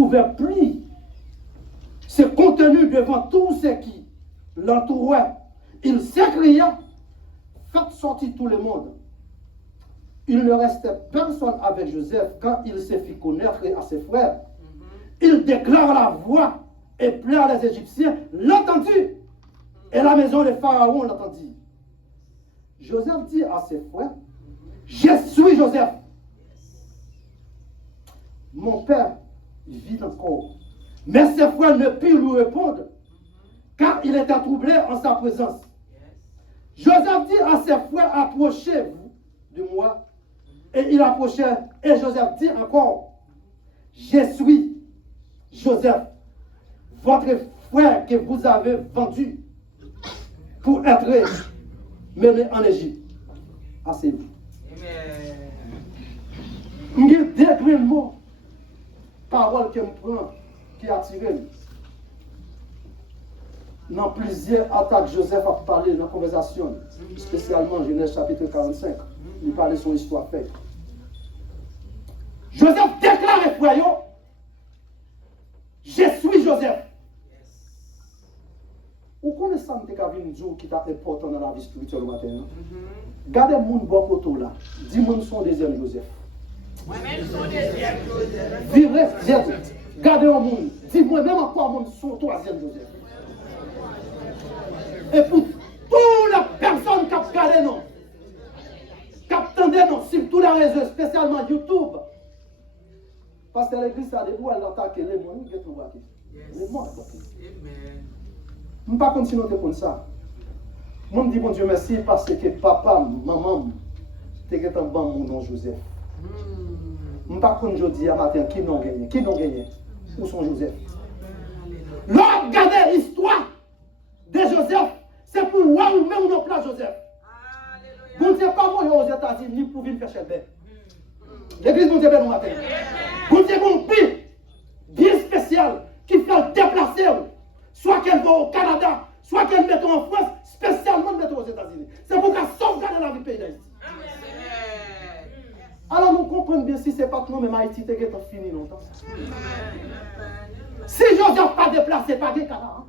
pouvait plus se contenir devant tous ceux qui l'entouraient. Il s'écria, faites sortir tout le monde. Il ne restait personne avec Joseph quand il se fit connaître à ses frères. Il déclare la voix et pleure les Égyptiens, l'entendit. Et la maison de Pharaon l'entendit. Joseph dit à ses frères, je suis Joseph. Mon père vit encore. Mais ses frères ne purent lui répondre, car il était troublé en sa présence. Joseph dit à ses frères, approchez-vous de moi. Et il approchait, et Joseph dit encore, je suis Joseph, votre frère que vous avez vendu pour être mené en Égypte. Asseyez-vous. Il y a des grands mots, paroles que je prends, qui attirent. Dans plusieurs attaques, Joseph a parlé dans la conversation, spécialement Genèse chapitre 45. Il parlait de son histoire faite. Joseph déclare les frères, je suis Joseph. Vous connaissez ça, qui est important dans la vie spirituelle matin. Gardez mon bon côté là. Dis-moi son deuxième Joseph. Moi-même son deuxième Joseph. Vivez, gardez un monde. Dis-moi même encore mon son troisième Joseph. Et pour toutes les personnes qui ont regardé, non, qui attendaient, non, sur tous les réseaux, spécialement YouTube, parce que l'église a des bouts, elle attaque les gens, qui sont attaqués. Les gens sont attaqués. Je ne vais pas continuer comme ça. Je me dis, bon Dieu, merci, parce que papa, maman, t'es un bon mon nom Joseph. Je ne vais pas continuer dire à matin qui n'ont gagné. Qui n'ont gagné? Où sont Joseph? L'autre, regardez l'histoire de Joseph. C'est pour voir où même on place Joseph. Bon Dieu, pas moi aux États-Unis pour venir faire chez l'église, bon Dieu, bon matin. Bon Dieu, bon pays bien spécial qui fait déplacer, soit qu'elle va au Canada, soit qu'elle mette en France, spécialement mettre aux États-Unis. C'est pour qu'elle sauvegarde la vie du pays d'Haïti. Alors nous comprenons bien si ce n'est pas que nous, même Haïti, c'est fini longtemps. Si Joseph pas déplacé, pas de Canada.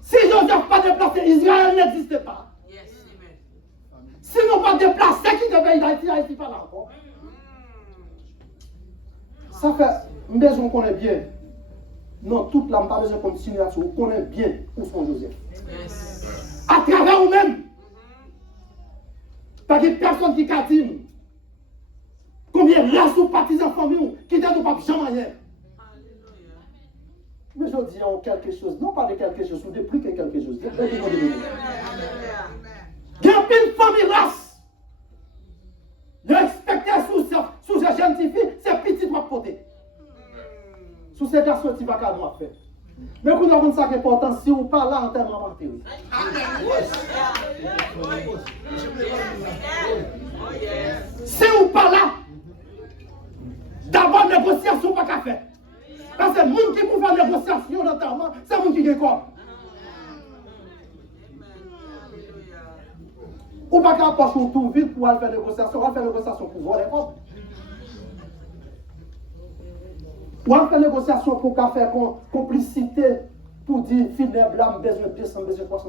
Si Joseph pas déplacé, Israël n'existe pas. Si nous pas déplacé, qui est pays d'Haïti, Haïti pas là encore. Ça fait, mais on connaît bien. Non, toute la pas besoin de continuer à on connaît bien où sont Joseph. À travers vous-même. Pas de personne qui catine. Combien de races ou partisans famille qui ne pas jamais rien. Mais je dis en quelque chose, non pas de quelque chose, ou de plus que quelque chose. Il y a une famille race. Le respecter sous ces jeunes filles, c'est petit doigt côté. Sous ces garçons, tu vas qu'à moi faire. Mais vous avez ça qui est important, si vous parlez là en termes de matériel. Si vous parlez là, d'abord négociation pas qu'à faire. Parce que le monde qui peut faire négociation notamment, c'est le monde qui est quoi. Ou pas qu'à passer tout vite pour aller faire négociation, on va faire négociation pour voler quoi. Ou on fait négociation pour faire complicité pour dire finalement là, besoin de 200, besoin de $300.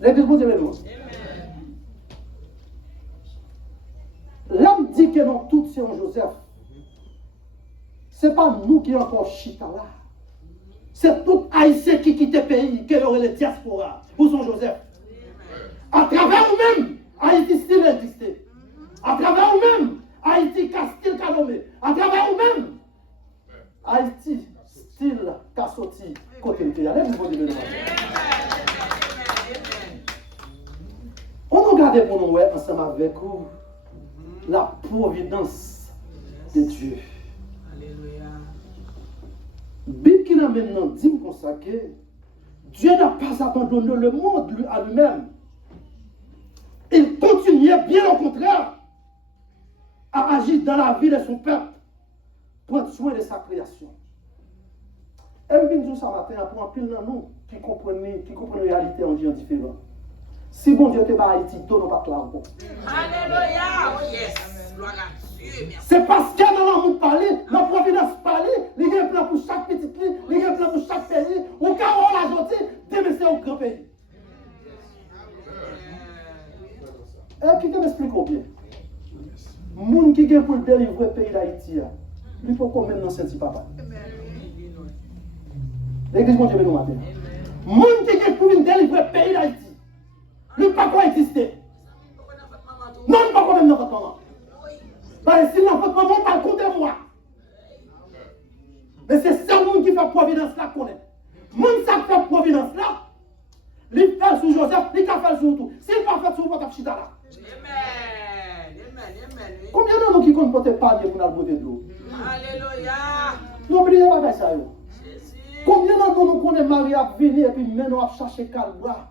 L'église, vous aimez nous. L'homme dit que non, tout c'est en Joseph. Ce n'est pas nous qui encore chita là. C'est tout Haïtien qui quitte le pays, qui aurait les diaspora. Où sont Joseph? À travers nous-mêmes, Haïti style existé. À travers nous-mêmes, Haïti style canomé. À travers nous-mêmes, Haïti style cassoti côté de pays. Allez, vous dire on regarde pour nous ensemble avec vous la providence de Dieu. Bible qui n'a maintenant dit comme ça que Dieu n'a pas abandonné le monde à lui-même. Il continuait bien au contraire à agir dans la vie de son peuple, prendre soin de sa création. Et je dis ça matin pour un pile dans nous qui comprennent la réalité en disant différent. Si bon Dieu te bat Haïti, donne pas là encore. Alléluia! Oh yes! Gloire à Dieu! C'est parce que dans délivrer le pays d'Haïti, il faut qu'on mette dans ce papa. L'église, mon Dieu, nous matin. Monde qui est pour délivrer le pays d'Haïti, il ne peut pas exister. Non, il ne peut pas même dans votre maman. Parce que si dans votre maman, on parle contre moi. Mais c'est ça le monde qui fait providence là qu'on est. Le monde qui fait providence là, il fait sur Joseph, il fait sur tout. S'il ne fait pas sur votre chita là. Combien de gens qui comptent porter panier pour la beauté de l'eau? Alléluia. N'oubliez pas ça. Combien de gens nous connaissent mariés à venir et puis maintenant à chercher calbois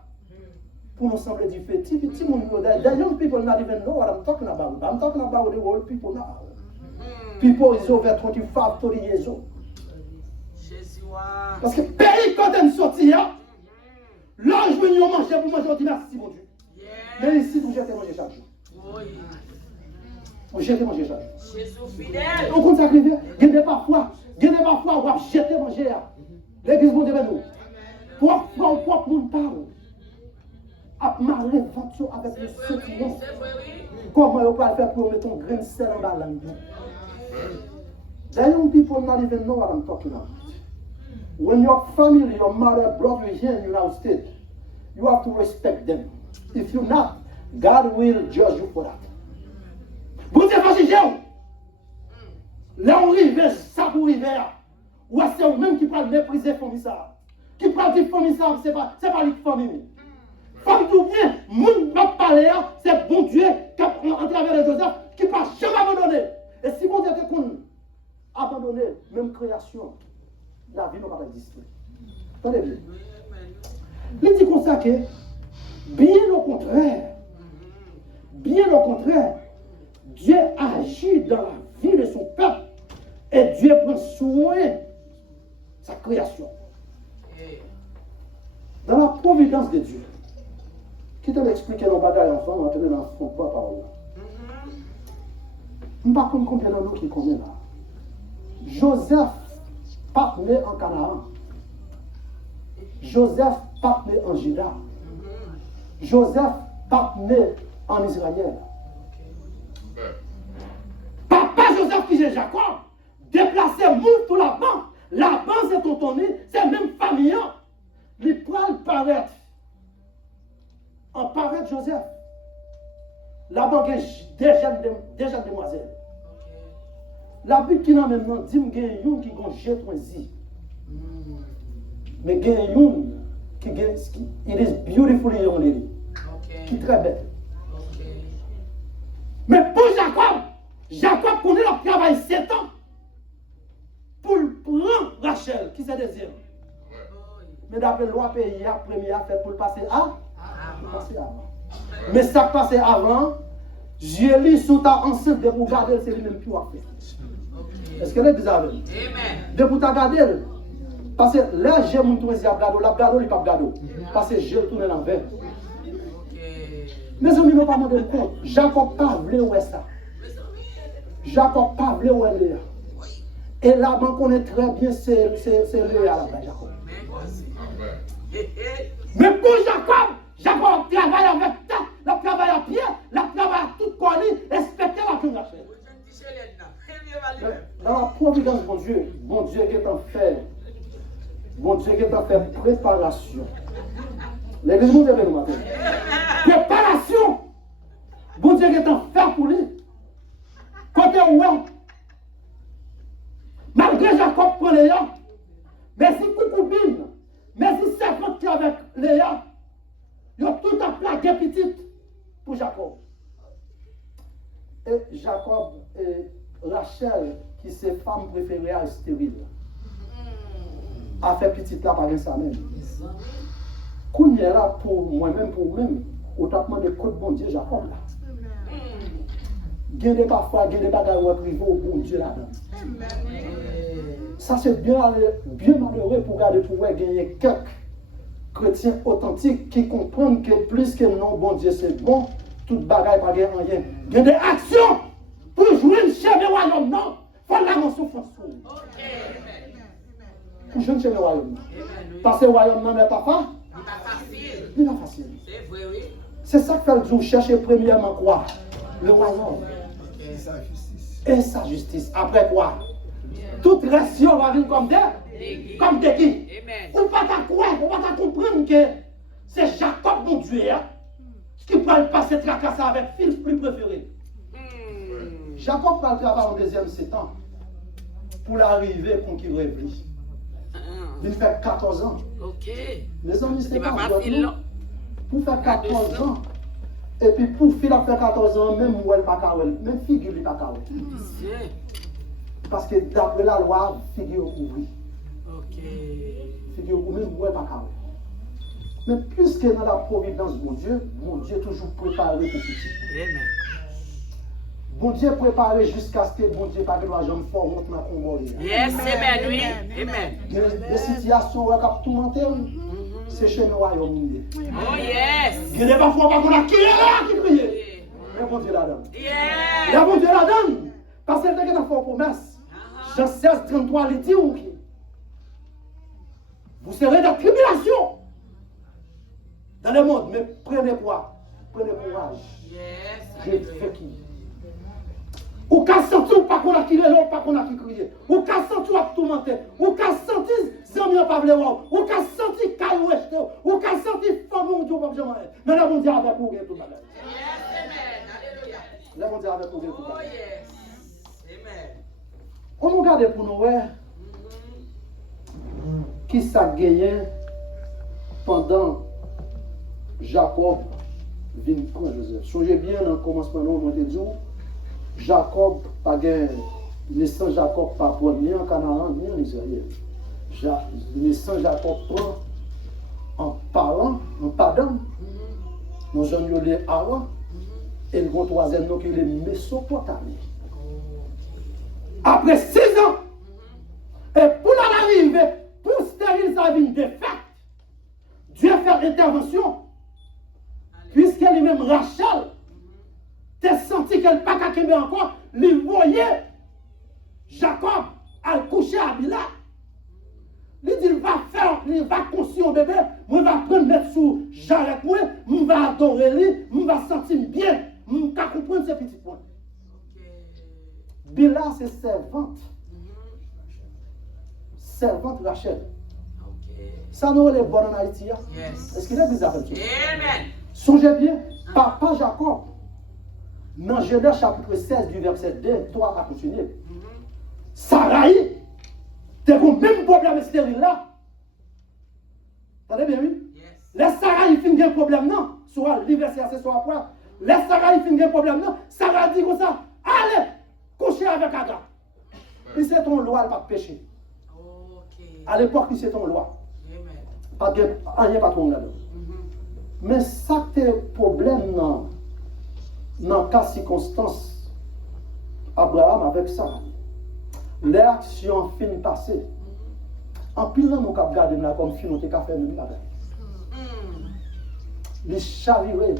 pour nous sembler différents? Petit monde, the young people not even know what I'm talking about. I'm talking about the old people now. People is over 25, 30 years old. Parce que le pays quand on sortit, là je veux manger pour manger, on dit merci mon Dieu. Mais ici, vous jetez manger chaque jour. Vous jetez manger chaque jour. Jésus fidèle. On compte ça arriver. Il y a parfois, on va jeter manger. L'église mon Dieu nous. Propre monde parle. À marrer venture avec le sentiment. Comment on peut faire pour mettre un grain de sel en bas langue? The young people not even know what I'm talking about. When your family, your mother, brother is here in the United States, you have to respect them. If you're not, God will judge you for that. Vous êtes fâché, là on arrive, ça pour arriver, ou c'est vous-même qui peut mépriser la famille ça. Qui peut dire famille ça, c'est pas la famille. Femme tout bien, moun va parler, c'est bon Dieu qui a en travers de Joseph, qui ne peut jamais abandonner. Et si bon Dieu te qu'on abandonner, même création, la vie n'a pas existé. Attendez bien. Il dit comme ça que, bien au contraire, Dieu agit dans la vie de son peuple et Dieu prend soin de sa création. Dans la providence de Dieu, qui t'a expliqué nos bagages ensemble, on va entrer dans son propre parole. Je ne sais pas combien de nous qui connaissent là. Joseph, pas né en Canaan. Joseph, pas né en Juda. Joseph, pas né en Israël. Papa Joseph qui est Jacob, déplacé moun pour la banque. La banque c'est tontonné, c'est même famille. Il peut paraître. En paraître Joseph. La banque est déjà demoiselle. La Bible qui n'a maintenant dit qu'il y a un qui a jeté un zi. Mais il y a un qui is beautifully young lady. Qui est très belle. Mais pour Jacob connaît le travail 7 ans pour prendre Rachel, qui c'est deuxième. Mais d'après la loi pays, la première fait pour le passer avant. Mais ça passé avant, j'ai lu sous ta enceinte de pour garder c'est lui-même qui a fait. Est-ce que l'église a vu? De pour ta garder. Parce que là, j'ai mon tour ici à gado, la gado, il pas gado. Parce que j'ai tourné l'envers. Mes amis n'ont pas demandé compte. Jacob pas voulu où est ça. Jacob pas voulu où elle est. Et là, on connaît très bien c'est Léa là-bas, Jacob. Mais pour Jacob travaille avec tête, la travaille à pied, la travaille à tout collé, respecter la queue de la chaîne. Dans la providence de bon Dieu qui est en fait, préparation. L'église nous dit le matin. Préparation. Bon Dieu qui est en fait pour lui. Côté ouest. Malgré Jacob prend Léa, mais si Coucoubine, mais si Serpent qui est avec Léa, il y a tout à plaquer petite pour Jacob. Et Jacob et Rachel, qui c'est femme préférée à stérile, a fait petite là par ça même. Qu'on y est là pour moi-même, au traitement de côte bon Dieu, Jacob là. Il y a parfois des bagages privés au bon Dieu là-dedans. Ça c'est bien malheureux pour garder pour gagner quelques chrétiens authentiques qui comprennent que plus que non bon Dieu c'est bon, toute bagaille pas gagner rien. Il y a des actions pour jouer le chef du royaume, non? Il faut la souffrance. Pour jouer le chef du royaume. Parce que le royaume non n'est pas facile. Il n'est pas facile. C'est vrai, oui. C'est ça que fait le jour chercher premièrement quoi? Le royaume. et sa justice. Après quoi? Toute ration va venir comme des qui? On pas croire, on va comprendre que c'est Jacob, mon Dieu, qui peut le passer tracasser avec fils plus préféré. Jacob va travailler en deuxième 7 ans pour l'arrivée à conquérir lui. Il fait 14 ans. Ok. Les amis, c'est pas facile. Pour faire 14 ans. Et puis pour faire 14 ans, même moi, pas kawel, même figure il pas kawel. Parce que d'après la loi, figure ouvri. Ok. Figure ou même moi, pas kawel. Mais puisque dans la providence de mon Dieu toujours préparé pour petit. Amen. Bon Dieu préparé jusqu'à ce que bon Dieu pas que l'argent fort monte dans le combat. Yes, amen, oui. Amen. Des situations où on a tout monté, c'est chez nous royaume. Oh yes. Il y a parfois pas qu'on a qui crie. Mais bon Dieu la donne. Yes. La bon Dieu la donne. Parce qu'elle a fait une promesse. Jean 16, 33, il dit vous serez dans la tribulation dans le monde, mais prenez quoi? Prenez courage. Yes. Je fais qui? Ou qu'à sentir pas qu'on a crié l'autre, pas qu'on a crié. Ou qu'à sentir à tout mentir. Ou qu'à sentir zami pas vle wow. Ou qu'à sentir caillou rejeté. Ou qu'à sentir femme ou Dieu pas jamais. Mais là mon Dieu avec vous tout bagage. Yes, amen. Alléluia. Là mon Dieu avec vous tout Oh bagage. yes. Amen. On nous regarde pour nous ouais. Qui ça gagné pendant Jacob vint prendre Joseph. Songez bien dans le commencement nous te dit Jacob pas gain naissance Jacob pas pour ni en Canaan ni en Israël. Naissance Jacob prend en parlant, en pardon. Nous avons les Haran et le troisième nom qui est les Mésopotamie. Après 6 ans, et pour l'arrivée, pour stériliser sa vie de fait, Dieu fait intervention. Puisqu'elle lui-même Rachel, t'as senti qu'elle n'a pas qu'à encore, lui voyait Jacob à coucher à Bila. Il dit, il va construire un bébé, moi je vais prendre mettre sous jarret, moi je vais adorer lui, je vais sentir bien, je vais comprendre ces petits points. Bila c'est servante. Servante Rachel. Ça nous est bon en Haïti. Yes. Est-ce qu'il est bizarre comme ça? Amen. Songez bien, papa Jacob, dans Genèse chapitre 16 du verset 2, 3 à continuer. Sarai, t'es le même problème stérile là. Vous avez bien vu? Yes. Les Sarai finissent un problème non. Soit l'université, c'est soit quoi. Les Sarai finissent un problème non. Sarah dit comme ça, allez, coucher avec Agar. Et c'est ton loi, elle pas de péché. Ok. À l'époque, c'est ton loi. Amen. Pas de rien, pas trop là-dedans. Mais ça, c'est problème dans cas circonstance. Abraham avec Sarah. Les actions finissent passées. En pile, nous avons regardé comme film, nous avons fait une bagage. Les charrier,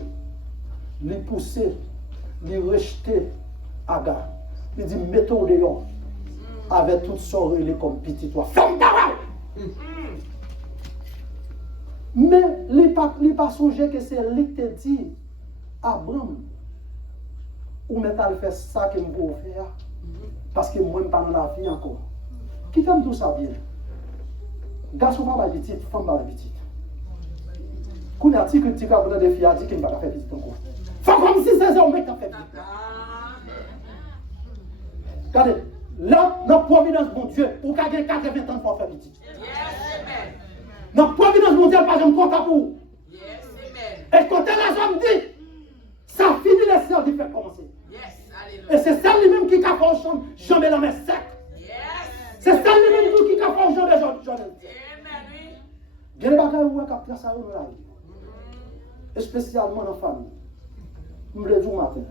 les pousser, les rejeter Agar. Il dit, mettons dehors. Avec toute sorte, il est comme petit toi. Ferme ta gueule! Mais il n'est pas songé que c'est lui qui te dit, Abraham, ou maintenant faire ça que je peux faire, parce que moi, je ne suis pas dans la vie encore. Qui t'aime tout ça bien? Garçon pas petit, femme pas petite. Quand on a dit que tu as des filles, dit qu'il ne va pas faire petite encore. Faut comme si c'est un mec qui a fait petite. Regardez, là, dans la providence de mon Dieu, ou qu'il y a 80 ans pour faire petite. Dans la providence mondiale, par exemple, compte pour vous. Et quand la jambe dit, ça finit les sœurs de faire commencer. Et c'est ça lui-même qui a fait chambre, jambe la main sec. C'est ça lui-même qui a fait jambe, jambe. Il y a des bagages où on a fait ça dans la vie. Et spécialement dans la famille. Je me le dis matin,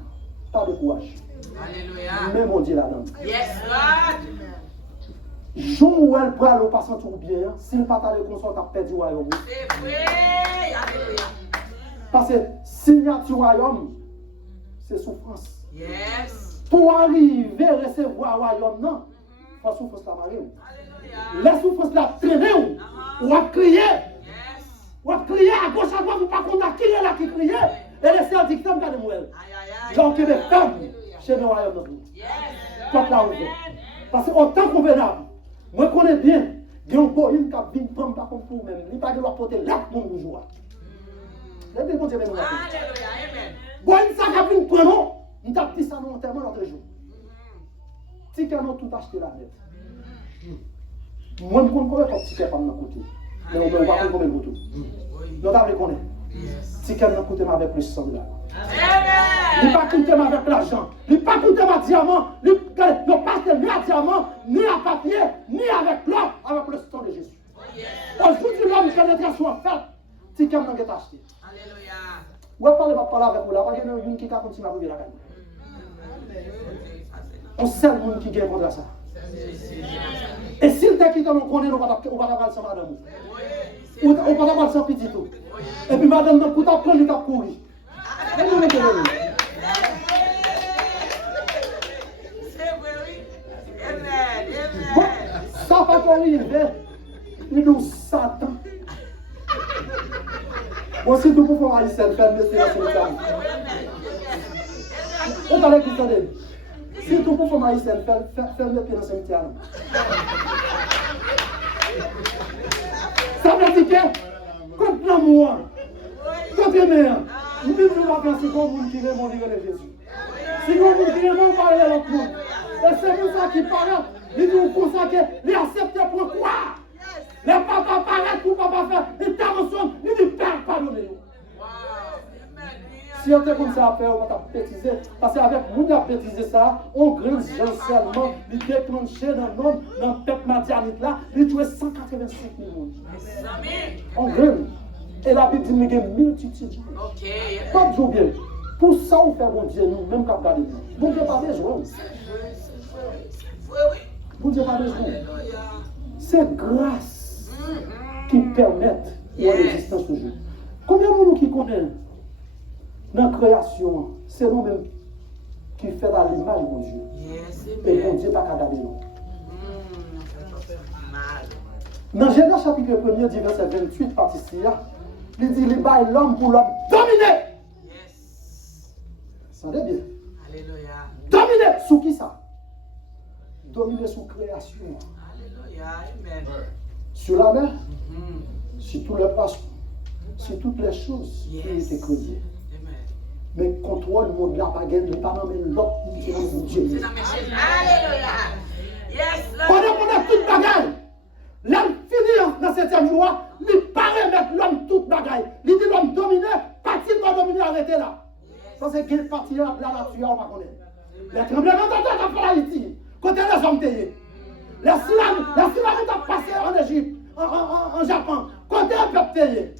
pas de courage. Alléluia. Mais mon Dieu là-dedans. Yes, Lord. Jour où elle prend le passant tout bien, s'il ne pas t'aller consort, t'as perdu le royaume. C'est vrai. Alléluia. Parce que signature royaume, c'est souffrance. Yes. Pour arriver à recevoir le royaume, non, il faut souffrance la marier. Alléluia. La souffrance la traîner, ou à crier. Yes. Ou à crier à gauche, à droite, ou pas qu'on a qui est là qui criait. Et laisser un dictum, regardez-moi. Aïe, aïe, aïe. Donc, il est ferme chez le royaume de Dieu. Yes. porte là ouverte. Parce que autant convenable, moi connais bien, il y a un boyine qui a venu prendre par contre pour même. Il n'y a pas de l'autre côté là pour nous jouer. Les deux continuent même. Alléluia. Amen. Boyine ça qui a venu prendre, nous avons dit ça dans tellement l'autre jour. Si qu'on a tout acheté la net. Moi, je ne connais pas si qu'on a coûté. Mais on ne va pas combien de tout. Nous avons connaître. Si qu'on a coûté avec plus de $100. Il n'a pas coûté avec l'argent. Il n'a pas coûté avec diamant. Il n'a pas coûté ni à diamant, ni à papier, ni avec l'or, avec le sang de Jésus. Aujourd'hui, l'homme pénétration faite, si qu'on a acheté. Alléluia. Vous ne parler avec vous là, parce qu'il y a une qui a continué à vous la gagne. On sait le monde qui gagne contre ça. Et s'il t'a quitté, on connaît, on va pas sans madame. On va pas sans petit tout. Et puis madame, on peut prendre, il t'a couru. Et nous, C'est vrai, oui. Amen. ça va pas arriver. Il nous Satan. Bon, si tout pour faire haïtien, faire le message sur le terrain. On va l'écouter. Si tout pour faire haïtien, faire le pied dans le cimetière. Ça veut dire que, contre l'amour, contre aimer, nous vivons la c'est comme vous qui veut mourir de Jésus. Si vous voulez parler à l'autre monde, et c'est pour ça qu'il paraît, il nous consacre, il accepte pour quoi? Les papas paraissent pour papa faire intervention, il dit Père, pardonnez-nous. Si on était comme ça à faire, on va bêtiser. Parce qu'avec nous, on a bêtisé ça, on grise seulement, il déclenché dans l'homme, dans le peuple madianite là, il jouait 185 000 personnes. On grise. Et la Bible dit qu'il y a une multitude. Pas de bien. Pour ça, on fait bon Dieu, nous, même quand on regarde. Bon Dieu, pas besoin. Bon Dieu, pas besoin. C'est grâce qui permettent l'existence toujours. Combien de nous qui connaissent dans la création, c'est nous-mêmes qui faisons à l'image de Dieu. Et bon Dieu, pas qu'à garder nous. Dans Genèse chapitre 1er, du verset 28, partie 6, il dit il baille l'homme pour l'homme dominer. Entendez bien. Alléluia. Dominer sous qui ça? Dominer sous création. Alléluia. Amen. Sur la mer, sur tous les poissons, sur toutes les choses qui ont été créées. Mais contrôle le monde là, pas gagné, pas dans l'autre qui est dans Dieu. Alléluia. Yes. Pendant qu'on a toute bagaille, l'homme finit dans ce 7e jour, il paraît mettre l'homme toute bagaille. Il dit l'homme dominé, parti de dominer, arrêtez là. Ça c'est quelle partie de la nature, on va connaître. Les tremblements de terre ont fait Haïti, côté les hommes taillés. La tsunami a passé en Égypte, en Japon, côté un peuple taillé.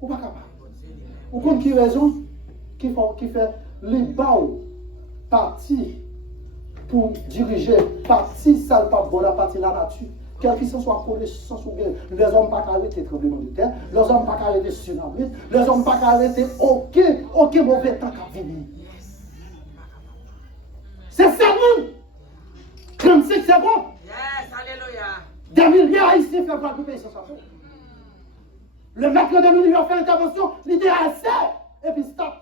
Ou pas capable. Ou contre qui raison qui fait les baos partis pour diriger partie ça pas bon la partie de la nature. Quel qu'il soit collé sans souvenir, les hommes pas arrêter tremblement de terre, les hommes pas arrêter tsunami, les hommes pas arrêter aucun mauvais temps qui venir. C'est ça nous. 35 secondes. Yes, alléluia. Des milliards ici fait pas tout pays sans ça. Le maître de l'univers fait intervention, l'idée est assez, et puis stop.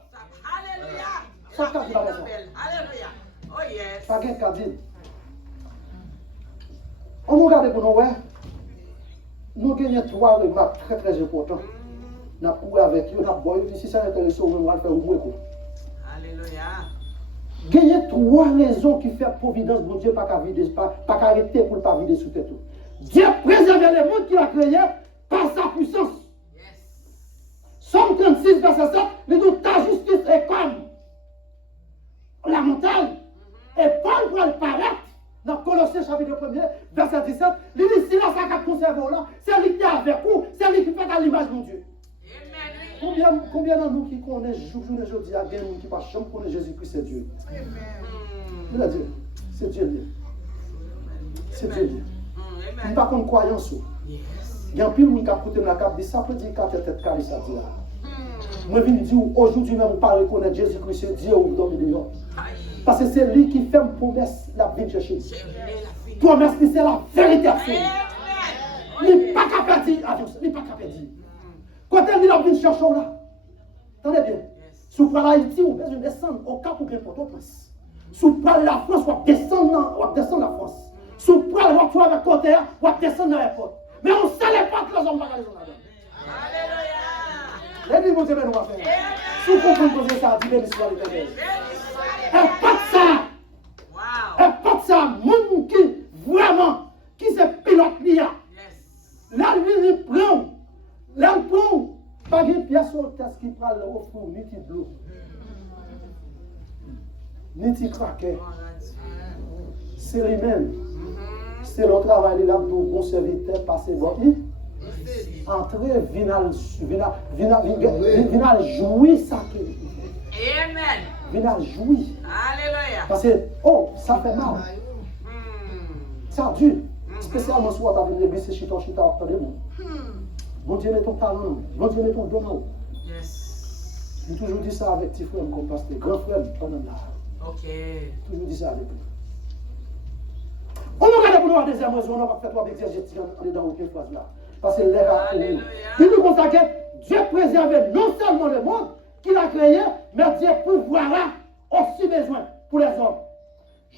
Alléluia. Ça fait la raison. Alléluia. Oh yes. Pas gain qu'à dire. On nous regarde pour nous, ouais. Nous gagnons 3 remarques très très importantes. Nous avons couru avec eux, nous avons boire, si ça intéresse, on va faire au moins. Alléluia. Gagner 3 raisons qui font providence de Dieu, pas arrêter pour ne pas vider sous tête. Dieu préserve les mondes qu'il a créés par sa puissance. Somme 36, verset 7, il dit ta justice est comme la montagne. Et Paul va le paraître dans Colossiens chapitre 1er, verset 17. Il dit si là, ça a conservé là, c'est lui qui est avec vous, c'est lui qui fait à l'image de Dieu. Combien de nous qui connaissent journée aujourd'hui à des gens qui ne pas jamais connaître Jésus-Christ, c'est Dieu. Il a dit, c'est Dieu. C'est Dieu. Il n'y a pas de croyance. Il y a un pile qui a coûté la cape, ça peut dire qu'à tête carrée, ça dit là. Moi, je dis aujourd'hui même, pas reconnaître Jésus-Christ, c'est Dieu ou dans le dehors. Parce que c'est lui qui fait une promesse, la vie chercher. Promesse, c'est la vérité absolue. Il n'est pas capable de dire, il n'est pas capable de dire. Quand elle dit la vie chercher là, attendez bien, Si vous prenez Haïti, vous besoin de descendre au Cap ou bien Port-au-Prince. Si vous prenez la France, vous descendre la France. Si vous prenez le retour avec côté, vous descendre dans l'aéroport. Mais on ne sait pas que les hommes ne sont pas là. Alléluia. Les gens nous va faire. Si vous comprenez que ça, dis l'histoire de l'éternel. Et pas de ça. Et pas de ça. Moun qui, vraiment, qui se pilote l'IA. Là, lui, il prend. Là, il prend. Pas de pièce sur le test qui prend au fond, ni qui bleu. Ni qui craquait. C'est lui-même. C'est le travail là pour bon serviteur passer bon. Entrer, venir jouir ça que. Amen. Venir jouir. Alléluia. Parce que, oh, ça fait mal. Ça dure. Spécialement si on a vu l'église, c'est chita, auprès de moi. Bon Dieu, met ton talent. Bon Dieu, met ton don. Yes. J'ai toujours dit ça avec petit frère, comme pasteur, grand frère, pendant là. Ok. Toujours dit ça avec lui. On a regardé pour nous en deuxième raison, on va faire trois exégètes dans aucune phrase là. Parce que l'air a couru. Il nous constate que Dieu préservait non seulement le monde qu'il a créé, mais Dieu pourvoira aussi besoin pour les hommes.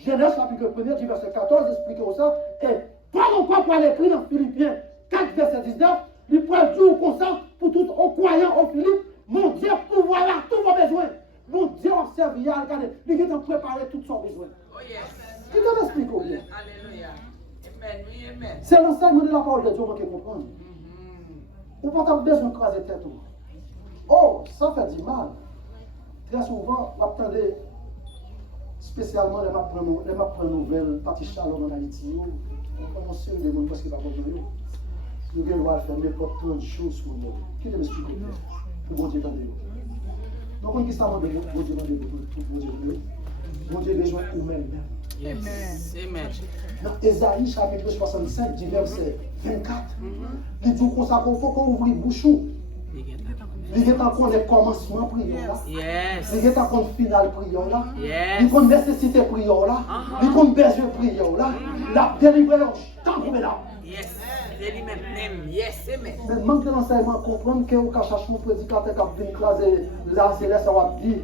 Genèse chapitre 1er, du verset 14, explique ça. Et pas encore pour l'écrit dans Philippiens 4, verset 19, il prend Dieu comme ça pour tout aux croyants au Philippe. Mon Dieu pourvoira tous vos besoins. Mon Dieu a servi à regarder. Il a préparé tout son besoin. Oh yes. Qui te l'explique bien? Alléluia. Amen. Oui, amen. C'est l'enseignement de la parole de Dieu qui comprend. Ou pas avoir besoin de craser tête. Oh, ça fait du mal. Très souvent, on attendait, spécialement les maps nouvelles, parti Shalom en Haïti, on commence à des gens parce qu'ils ne sont pas compris. Nous devons faire n'importe quelle chose pour nous. Qui te m'explique pour bon Dieu t'entendre? Donc, on dit ça, bon Dieu t'entendre. Bon Dieu besoin de nous-mêmes. Yes. Amen. Dans Ésaïe chapitre 65, du verset 24, il dit qu'on faut qu'on ouvre les bouchons. Il y a encore les commencements prière là. Yes. Il y a encore le final prière là. Yes. Il y a nécessité prière là. Il y a besoin prière là. La délivrance, tant qu'on est là. Yes. Amen. Yes. Amen. Mais manque l'enseignement comprendre que vous cherchez un prédicateur qui vient écraser la céleste, ça va dire.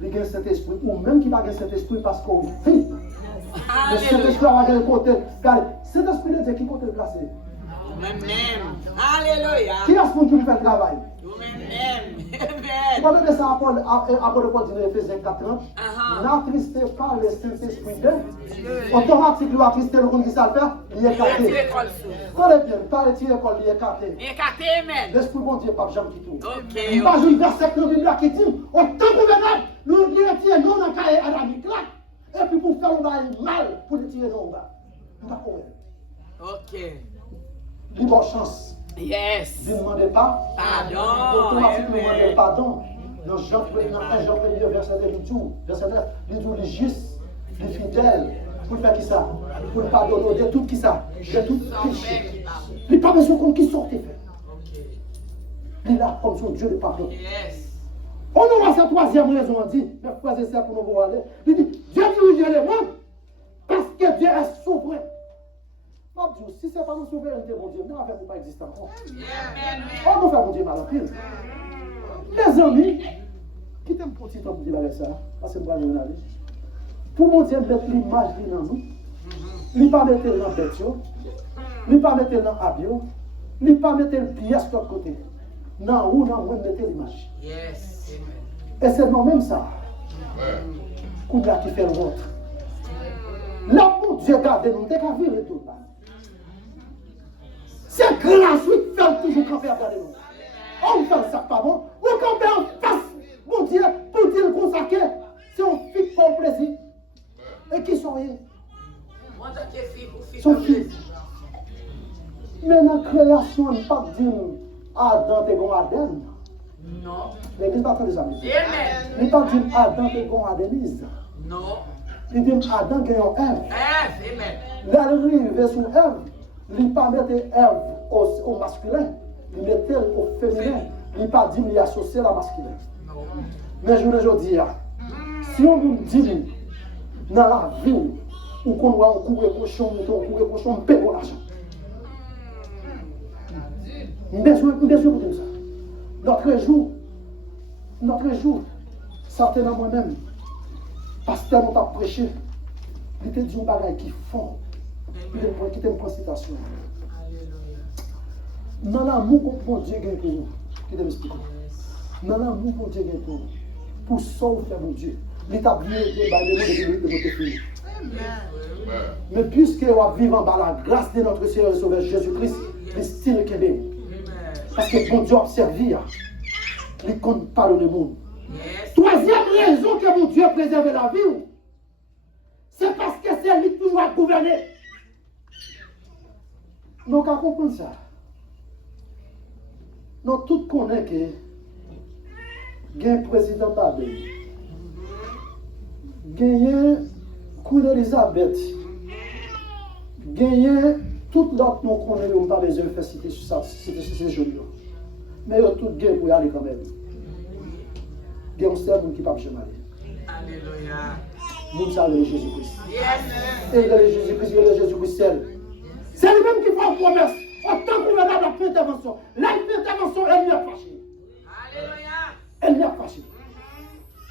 Il y a cet esprit, ou même qui n'a pas cet esprit parce qu'on vit. Le Saint-Esprit va aller côté. Cet esprit de Dieu qui côté placé. Vous-même. Alléluia. Qui est-ce qui fait le travail? Vous-même. Vous Amen. voyez ça, Apôtre Paul dit dans Éphésiens 4:30. N'attristez pas le Saint-Esprit de. Automatiquement, l'attrister le monde qui ça le fait, il est écarté. Regardez bien, pas retirer l'école, il est écarté. Écarté, amen. L'esprit bon Dieu, pas jamais qui tourne. Ok. Il pas une verset dans la Bible qui dit, autant que nous retirer non dans le cahier adamique là. Et puis pour faire un mal, pour le tirer non bas. Nous pas courir. Ok. Libre chance. Yes. Ne demandez pas. Pardon. Automatiquement, Amen. demandez pardon. Dans Jean 1, verset 9, verset 9, il dit les justes, les fidèles, pour faire qui ça? Pour pardonner de tout qui ça? De tout péché. Il n'y a pas besoin qu'on qui sorte fait. Il est là comme son Dieu de pardon. Yes. On aura sa troisième raison, on dit, mais frères et sœurs, pour nous voir aller. Il dit, Dieu dirige les mondes parce que Dieu est souverain. Si ce n'est pas notre souveraineté, mon Dieu, nous n'avons pas existé encore. On nous fait mon Dieu mal en pile. Les amis, qui t'aiment pour petit temps pour dire avec ça, parce que je vais aller. Pour mon Dieu, mettre l'image dans nous, il ne pas mettre dans la bête, il ne pas mettre dans l'habio, il ne pas mettre le pièce de l'autre côté. Non, ou non, on mettre l'image. Yes. Et c'est nous-mêmes ça. Qu'on a qui fait le vôtre. Là, pour Dieu garde nous, t'es qu'à vivre tout là. C'est gratuit, faire toujours camper à garder nous. On fait ça pas bon. Ou camper en face, mon Dieu, pour dire le consacrer, c'est un fit pour le plaisir. Et qui sont rien? Sont fils. Mais dans la création, on ne peut pas dire Adam et Adam. Non. L'église pas de amis. Amen. Il ne pas dire Adam et Adenise. Non. Il dit Adam et Ève. Amen. L'arrivée sur Ève, il ne pas mettre Ève au masculin, il mettait au féminin. Il ne pas dit qu'il associe la masculin. Non. Mais je veux dire, si on nous dit dans la vie, ou qu'on voit un courir cochon, on paie pour l'argent. Bien sûr, pour dire ça. Notre jour, Ça c'est dans moi-même. Pasteur nous t'a prêché. Il était dit un bagage qui fort. Il était une citation. Dans l'amour qu'on Dieu gagne pour nous. Qui te m'explique. Dans l'amour qu'on Dieu gagne pour nous. Pour sauver mon Dieu. L'établir de votre fille. Mais puisque on vit en bas la grâce de notre Seigneur et Sauveur Jésus-Christ, le style qu'il est. Parce que bon Dieu a servi, il ne compte pas le monde. Troisième raison que mon Dieu a préservé la vie, c'est parce que c'est lui qui toujours à gouverner. Donc, à comprendre ça, nous tous connaissons que il y a un président Babel, il y a Queen Elizabeth, il y a tout l'autre nous connaissons, on n'a pas besoin de faire citer sur ça, c'est joli. Mais il y a tout gain pour y aller quand même. Il y a un seul monde qui ne peut pas jamais aller. Alléluia. Nous savons Jésus-Christ. Et il est Jésus-Christ, il est Jésus-Christ seul. C'est lui-même qui fait une promesse. Autant qu'on va dans la intervention. Là, l'intervention, elle vient fâcher. Alléluia. Elle vient fâcher.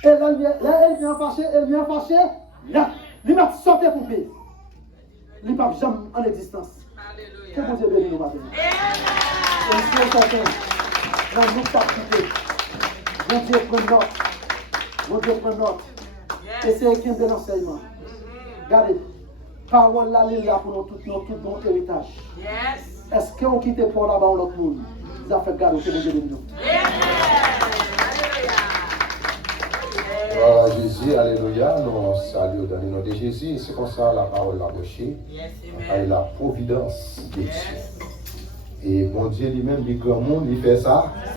Et là, elle vient fâcher, elle vient fâcher. Là, il m'a sorti pour payer. Il ne peut jamais en existence. Alléluia. Que bon Dieu bénisse nous matin. Et si on s'attend, là, nous pas quitter. Bon Dieu prend note. Bon Dieu prend note. Et c'est un de l'enseignement. Regardez, parole là, il est là pour nous tout notre héritage. Yes. Est-ce qu'on quitte pour là-bas l'autre monde? Ils ont fait garder que vous avez nous. Gloire à Jésus, alléluia. Nous saluons dans le nom de Jésus. C'est comme ça la parole l'a bouchée. Yes, Et amen. la providence de Dieu. Yes. Et bon Dieu lui-même, du grand monde, il fait ça.